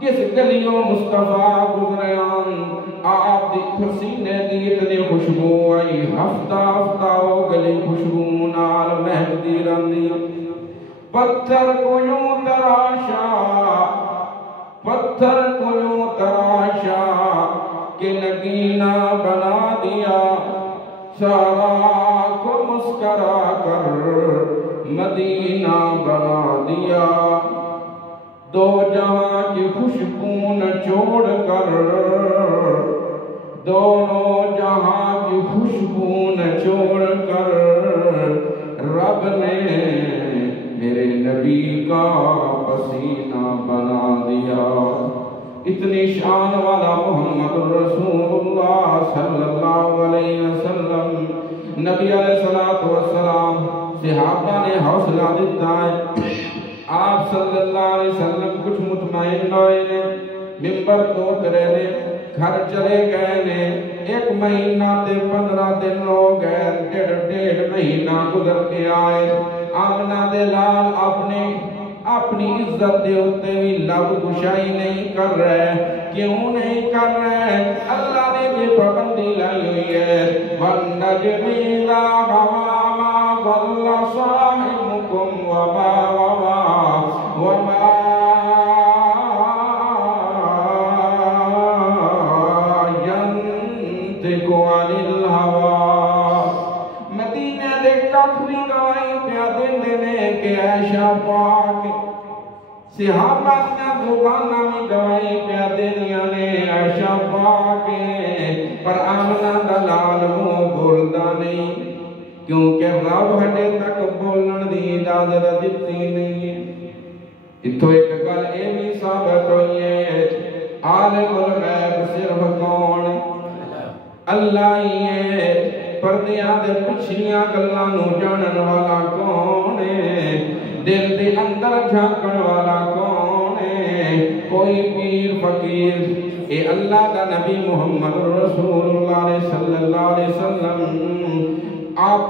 کس گلیوں مصطفیٰ گزریان آپ دی پسینے دی اتنی خوشبو آئی ہفتہ ہفتہ ہو گلی خوشبو نال مہک دی رہندی پتھر کو یوں تراشا کہ نگینہ بنا دیا سارا کو مسکرا کر مدینہ بنا دیا دو جہاں کی خوشبو چھوڑ کر دونوں جہاں کی خوشبو چھوڑ کر رب نے میرے نبی کا پسینہ بنا دیا۔ اتنی شان والا محمد رسول اللہ صلی اللہ علیہ وسلم، نبی علیہ السلام صحابہ نے حوصلہ دیتا ہے۔ آپ صلی اللہ علیہ وسلم کچھ مطمئن ہوئے نے، ممبر تو اترے نے، گھر چلے گئے نے، 1 مہینہ تے 15 دن ہو گئے، ڈیڑھ مہینہ گزر کے آئے۔ آمنہ دے لال اپنی عزت دے ہوتے بھی لب گشائی نہیں کر رہے۔ کیوں نہیں کر رہے؟ اللہ نے بھی پابندی لائی ہوئی ہے، وَالنَّجْمِ إِذَا هَوَىٰ مَا ضَلَّ صَاحِبُكُمْ وَمَا يَنطِقُ عَنِ الْهَوَىٰ۔ مدینہ دے ککھ بھی گواہی پیا دیندے نے کہ عائشہ پاک، صحابہ دیا زبانہ میں گواہی پیا دینیاں نے عائشہ پاک، پر آمنہ دلال منہ بولدا نہیں، کیونکہ رب ہڈے تک بولن دی اجازت دیتی نہیں ہے۔ اتھو ایک گل اے بھی ثابت ہوئی ہے، عالم الغیب صرف کون؟ اللہ ہی ہے۔ پردیاں دے پچھلیاں گلاں نو جانن والا کون ہے؟ دل دے اندر جھانکن والا کون ہے؟ کوئی پیر فقیر، اے اللہ دا نبی محمد رسول اللہ صلی اللہ علیہ وسلم، آپ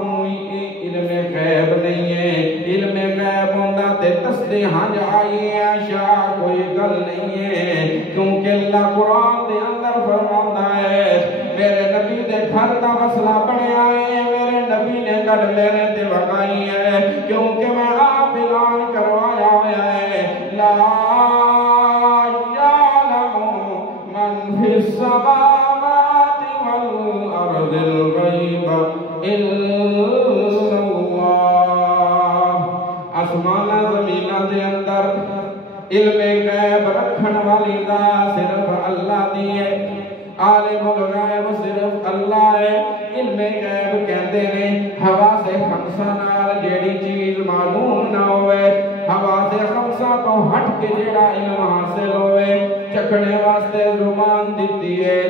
نوئی علم غیب نہیں ہے۔ علم غیب ہوندہ تے تصدیح ہنج آئی عائشہ کوئی گل نہیں ہے، کیونکہ اللہ قرآن دے اندر فرماتا ہے میرے نبی دے گھر دا مسئلہ بنے آئے، میرے نبی نے گھر میرے تے وقائی ہے، کیونکہ میں آپ اعلان کروایا ہے لا یعلم من فی السماوات والارض الغیب الا اللہ۔ آسمانہ زمینہ دے اندر علم غیب رکھن والی ذات صرف اللہ دی ہے، عالم الغیب صرف اللہ ہے۔ علم غیب کہندے نے ہوا سے خمسہ نال جیڑی چیز معلوم نہ ہوئے، ہوا سے خمسہ تو ہٹ کے جیڑا علم حاصل ہوئے۔ چکھنے واسطے زبان دیتی ہے،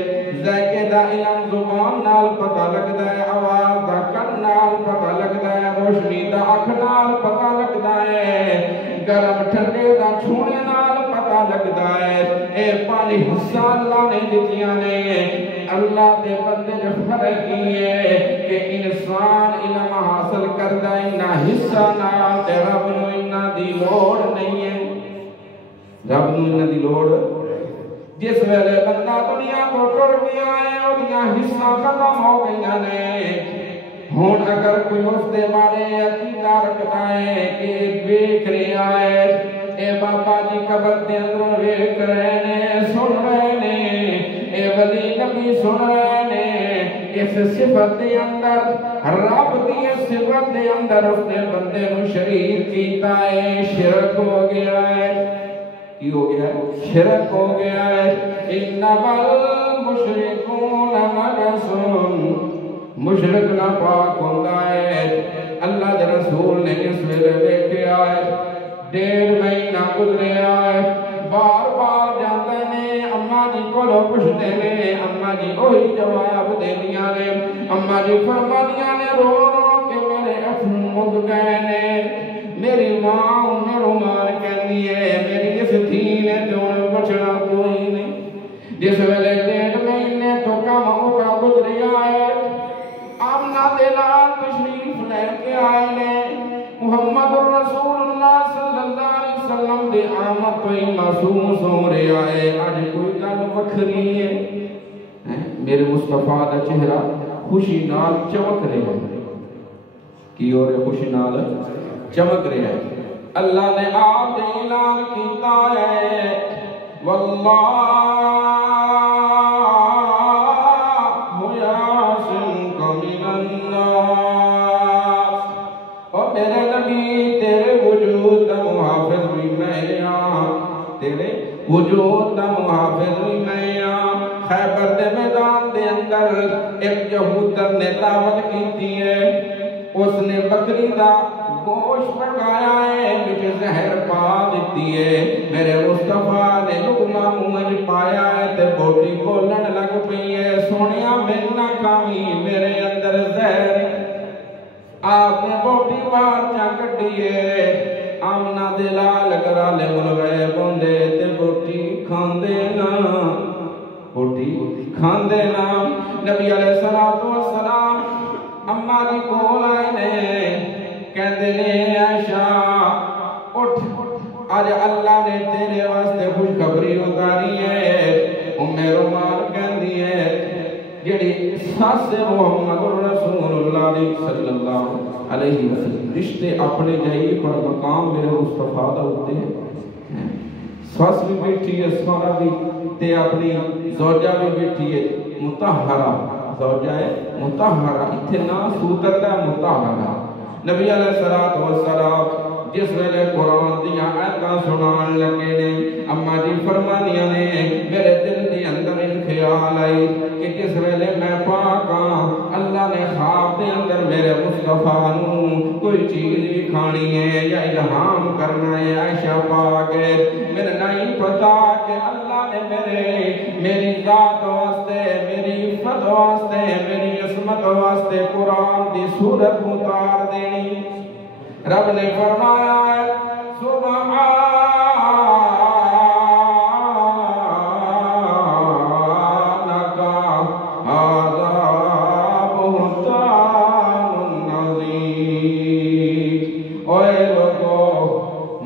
ذائقے دا علم زبان نال پتہ لگدا ہے، آواز دا کن نال پتہ لگدا ہے، روشنی دا اکھ نال پتہ لگدا ہے، گرم ٹھنڈے دا چھونے نال پتہ لگدا ہے۔ اے پانی حصہ اللہ نے دتیاں نے، اللہ دے بندے جو فرق کی ہے کہ انسان علم حاصل کردا انہا حصہ نال تے رب نو انہا دی لوڑ نہیں ہے، رب نو انہا دی لوڑ۔ جس ویلے بندہ دنیا کو ٹر گیا ہے اور دنیا حصہ ختم ہو گیا نے، ہون اگر کوئی اس دے بارے عقیدہ رکھتا ہے کہ دیکھ رہا ہے اے بابا جی قبر دے اندر ویکھ رہے نے، سن رہے نے، اے ولی نبی سن رہے نے، اس صفت دے اندر رب دی صفت دے اندر اس نے بندے نو شریک کیتا ہے، شرک ہو گیا ہے۔ کی ہو گیا ہے؟ شرک ہو گیا ہے۔ انما المشرکون نجس، مشرک نہ پاک ہوندہ ہے۔ اللہ دے رسول نے اس ویلے دیکھے آئے، 1.5 مہینہ گزرے آئے، بار بار جاندے نے، اماں جی کو لو پوچھتے نے، اماں جی وہی جواب دے دیا نے، اماں جی فرما دیا نے رو رو کے میرے افن مک گئے نے، میری ماں رومان کہنی ہے میری اس تھی نے تو بچنا کوئی نہیں۔ جس ویلے 1.5 مہینے تو کم ہوگا گزریا ہے، آمنہ دلال تشریف لے کے آئے نے، محمد رسول اللہ صلی اللہ علیہ وسلم دے آمد تو ہی محسوس ہو رہا ہے آج کوئی گل وکھری ہے، میرے مصطفیٰ دا چہرہ خوشی نال چمک رہا ہے۔ کی اور خوشی نال چمک رہا ہے۔ اللہ نے آپ دے اعلان کیتا ہے واللہ یعصمک من الناس، اور میرے نبی تیرے وجود دا محافظ بھی میں ہاں، تیرے وجود دا محافظ بھی میں ہاں۔ خیبر دے میدان دے اندر ایک یہودر نے دعوت کیتی ہے، اس نے بکری دا گوشت پکایا ہے مجھے زہر پا دیتی ہے میرے مصطفیٰ نے لقمہ منہ پایا ہے تے بوٹی بولن لگ پئی ہے سونیا میرے نہ کھاوی میرے اندر زہر آپ نے بوٹی باہر چا کٹیے آمنہ دلال کرالے ملغیب ہوندے تے بوٹی کھاندے نا بوٹی کھاندے نا نبی علیہ السلام اماری کول آئے نے کہندے نے عائشہ اٹھ آج اللہ نے تیرے واسطے خوشخبری اتاری ہے رومان کہندی ہے جڑی ساس محمد رسول اللہ صلی اللہ علیہ وسلم رشتے اپنے جائیے پر مقام میرے مصطفیٰ دا ہوتے ہیں ساس بھی بیٹھی ہے سارا بھی تے اپنی زوجہ بھی بیٹھی ہے مطہرہ زوجہ ہے مطہرہ اتنا سوتردہ مطہرہ نبی علیہ السلام جس ویلے قرآن دیا آیتاں سنان لگے نے اما جی فرمانیاں نے میرے دل دی اندر ان خیال آئی کہ جس ویلے میں پاکاں اللہ نے خواب دے اندر میرے مصطفیٰ نوں کوئی چیز بھی کھانی ہے یا الہام کرنا ہے عائشہ پاک ہے میرے نہیں پتا کہ اللہ نے میری ذات واسطے میری عفت واسطے میری عصمت واسطے قرآن دی صورت اتار دینی رب نے فرمایا ہے سبحانک ھذا بہتان عظیم اوے لوگو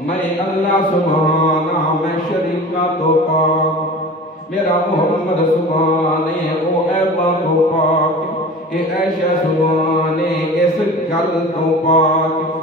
میں اللہ سبحانہ میں شریکہ تو پاک میرا محمد سبحانے او عیبہ تو پاک اے عائشہ سبحانے اس گل تو پاک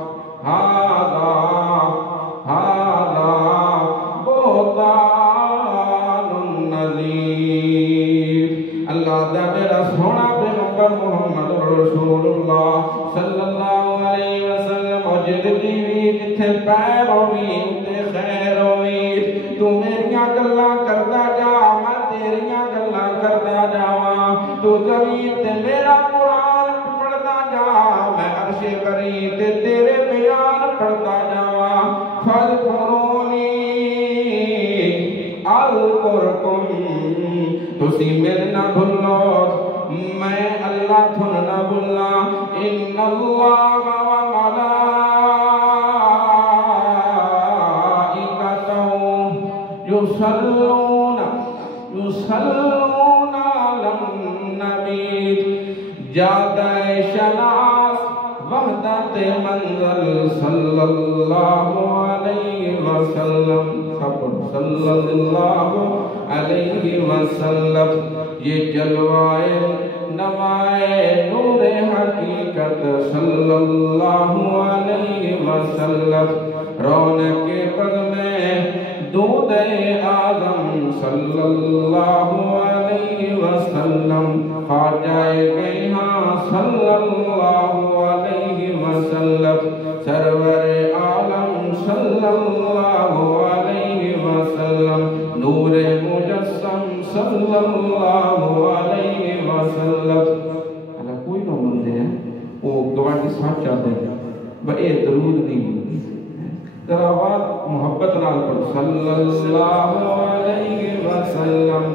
اللہ دا میرا سونا پیغمبر محمد رسول اللہ صلی اللہ علیہ وسلم جد جیوی جتھے پیر ہوئی تے خیر ہوئی تو میریاں گلاں کردا جا میں تیریاں گلاں کردا جاواں تو زمین تے میرا قرآن پڑھدا جا میں عرش بری تے تیرے بیان پڑھدا جاواں فذکرونی اذکرکم تسی میرے نہ بھولو میں اللہ تھن نہ بھولا ان اللہ و ملائکتہ یصلون علی النبی جادہ شناس وحدت منزل صلی اللہ علیہ وسلم صلی اللہ علیہ وسلم یہ جلوائے نمائے نور حقیقت صلی اللہ علیہ وسلم رونق پگ میں دودھ آدم صلی اللہ علیہ وسلم خواجہ گیہاں صلی اللہ علیہ وسلم سرور عالم صلی اللہ علیہ وسلم نور مجسم صلی اللہ علیہ وسلم اللہ کوئی نہ مندے ہیں وہ گواہ کی ساتھ چاہتے ہیں بے درود نہیں تراوات محبت نال پر صلی اللہ علیہ وسلم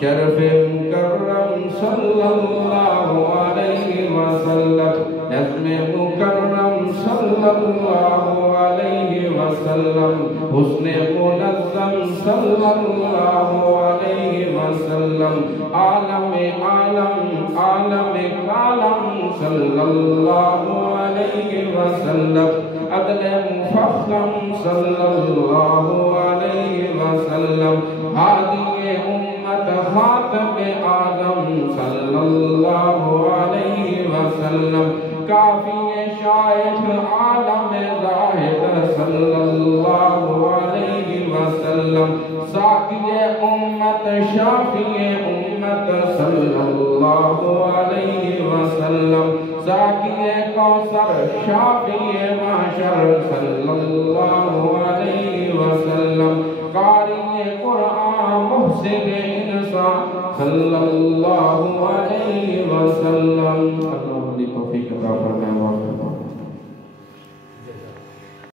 شرف مکرم صلی اللہ علیہ وسلم نظم مکرم صلی اللہ علیہ وسلم حسن منظم صلی اللہ علیہ وسلم عالم عالم عالم کالم صلی اللہ علیہ وسلم عدل مفخم صلی اللہ علیہ وسلم ہادی امت خاتم آدم صلی اللہ علیہ وسلم کافی شاہد عالم زاہد صلی اللہ علیہ وسلم ساقی امت شافی امت صلی اللہ علیہ وسلم ساقی کوثر شافی معشر صلی اللہ علیہ وسلم قاری قرآن محسن انسان صلی اللہ علیہ وسلم اللہ علیہ توفیق عطا فرمائے